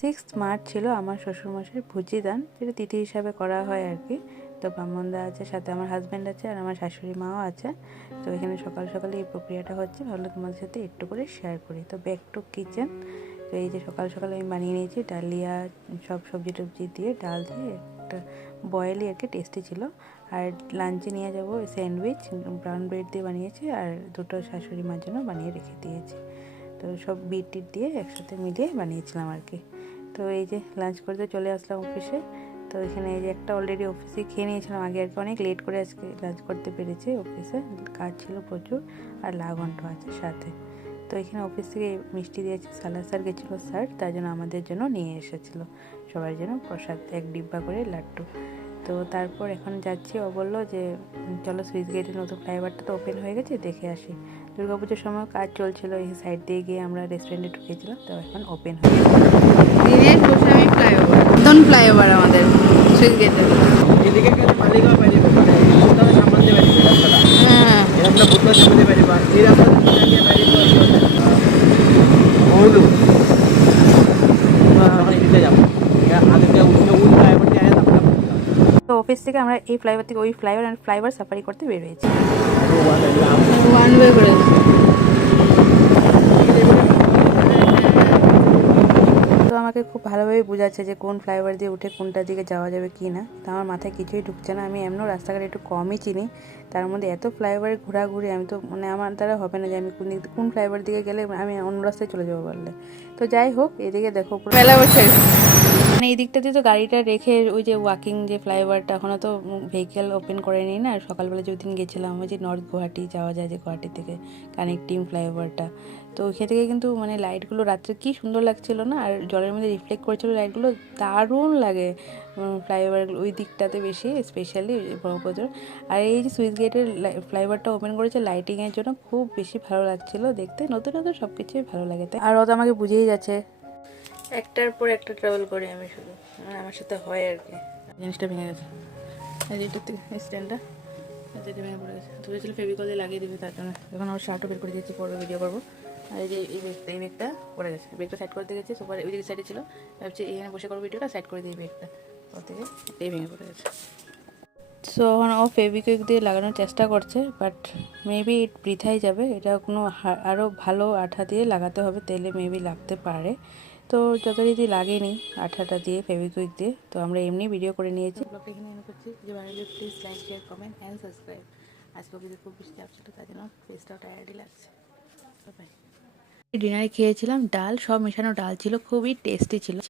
6th March ছিল আমার শ্বশুরমশাইয়ের ভুজিদান, যেটা তিথি হিসাবে করা হয় আর কি। তো ব্রাহ্মণদা আছে, সাথে আমার হাজব্যান্ড আছে, আর আমার শাশুড়ি মাও আছে। তো এখানে সকাল সকালে এই প্রক্রিয়াটা হচ্ছে, ভাবলাম তোমাদের সাথে একটু করে শেয়ার করি। তো ব্যাক টু কিচেন। তো এই যে সকাল সকালে আমি বানিয়ে নিয়েছি ডালিয়া, সব সবজি টবজি দিয়ে, ডাল দিয়ে একটা বয়েলই আর কি, টেস্টি ছিল। আর লাঞ্চে নিয়ে যাব স্যান্ডউইচ, ব্রাউন ব্রেড দিয়ে বানিয়েছি, আর দুটো শাশুড়ি মার জন্য বানিয়ে রেখে দিয়েছি। তো সব বিট টিট দিয়ে একসাথে মিলিয়ে বানিয়েছিলাম আর কি। তো এই যে লাঞ্চ করতে চলে আসলাম অফিসে। তো এখানে এই যে একটা অলরেডি অফিসে খেয়ে নিয়েছিলাম আগে আর কি, অনেক লেট করে আজকে লাঞ্চ করতে পেরেছি। অফিসে কাজ ছিল প্রচুর, আর ঘন্টা আছে সাথে। তো এখানে অফিস থেকে মিষ্টি দিয়েছে, সালাদ স্যার গেছিলো স্যার, তার জন্য আমাদের জন্য নিয়ে এসেছিলো সবার জন্য প্রসাদ, এক ডিব্বা করে লাড্ডু। তো তারপর এখন যাচ্ছি, ও বললো যে চলো সুইচ গেটের নতুন ফ্লাইওভারটা তো ওপেন হয়ে গেছে, দেখে আসি। দুর্গাপুজোর সময় কাজ চলছিল, এই সাইড দিয়ে গিয়ে আমরা রেস্টুরেন্টে ঢুকেছিলাম, তো এখন ওপেন হয়ে গেছে। দিনের গোস্বামী ফ্লাইওভার, নতুন ফ্লাইওভার আমাদের সুইচ গেটের। এদিকে গেলে মালিগাঁও বেরিয়ে যাবে, মানে ভুটানের সামনে দিয়ে বেরিয়ে যাবে রাস্তাটা। হ্যাঁ, এই রাস্তাটা ভুটানের সামনে দিয়ে বেরিয়ে যাবে, এই রাস্তা দিয়ে বেরিয়ে যাবে ওইলু তখন এদিকে যাবো। আগে থেকে উঠে উঠে এবার দিয়ে আয়া তারপরে তো অফিস থেকে আমরা এই ফ্লাইওভার থেকে ওই ফ্লাইওভার সাফারি করতে বের হয়েছি। ওয়ান ওয়ে করে। তো আমাকে খুব ভালোভাবে বোঝাচ্ছে যে কোন ফ্লাইওভার দিয়ে উঠে কোনটা দিকে যাওয়া যাবে কি না। তো আমার মাথায় কিছুই ঢুকছে না। আমি এমনও রাস্তাঘাট একটু কমই চিনি, তার মধ্যে এত ফ্লাইওভারে ঘোরাঘুরি, আমি তো মানে আমার দ্বারা হবে না যে আমি কোন ফ্লাইওভার দিকে গেলে আমি অন্য রাস্তায় চলে যাবো বললে। তো যাই হোক, এদিকে দেখো মেলা বছর মানে এই দিকটা দিয়ে তো গাড়িটা রেখে, ওই যে ওয়াকিং যে ফ্লাইওভারটা, এখনও তো ভেহিকেল ওপেন করেনি না। সকালবেলা যেদিন গেছিলাম, ওই যে নর্থ গুয়াহাটি যাওয়া যায়, যে গুয়াহাটি থেকে কানেক্টিং ফ্লাইওভারটা, তো ওইখান থেকে কিন্তু মানে লাইটগুলো রাত্রে কী সুন্দর লাগছিল না, আর জলের মধ্যে রিফ্লেক্ট করছিল লাইটগুলো, দারুণ লাগে ফ্লাইওভারগুলো ওই দিকটাতে বেশি, স্পেশালি ব্রহ্মপুত্র। আর এই যে সুইচ গেটের ফ্লাইওভারটা ওপেন করেছে লাইটিংয়ের জন্য, খুব বেশি ভালো লাগছিল দেখতে। নতুন নতুন সব কিছুই ভালো লাগে তাই। আর ও তো আমাকে বুঝেই যাচ্ছে, একটার পর একটা ট্রাভেল করি আমি শুধু, আমার সাথে হয় আর কি। জিনিসটা ভেঙে গেছে, এইটার থেকে স্ট্যান্ডটা যেটা ভেঙে পড়ে গেছে, তো ছিল ফেভিকল দিয়ে লাগিয়ে দিবি, তার জন্য এখন আমার শার্টও বের করে দিয়েছি, পরে ভিডিও করবো। আর এই যে এই ব্যাগটা পড়ে গেছে, ব্যাগটা সাইড করতে গেছি, সুপার ওই দিকে সাইডে ছিল, ভাবছি এখানে বসে করবো ভিডিওটা, সাইড করে দিই ব্যাগটা, ওর থেকে এই ভেঙে পড়ে গেছে। সো এখন ও ফেভিকুইক দিয়ে লাগানোর চেষ্টা করছে, বাট মেবি বৃথাই যাবে। এটা কোনো আরও ভালো আঠা দিয়ে লাগাতে হবে, তেলে মেবি লাগতে পারে। তো যথারীতি লাগেনি আঠাটা দিয়ে, ফেভিকুইক দিয়ে। তো আমরা এমনি ভিডিও করে নিয়েছি। ব্লগটা এখানে এনে করছি, যে বানালে please like, share, comment and subscribe. আজকে অফিসে খুব বেশি চাপ ছিল, তার জন্য ফেসটাও টায়ার্ডই লাগছে। বাই। ডিনারে খেয়েছিলাম ডাল, সব মেশানো ডাল ছিল, খুবই টেস্টি ছিল।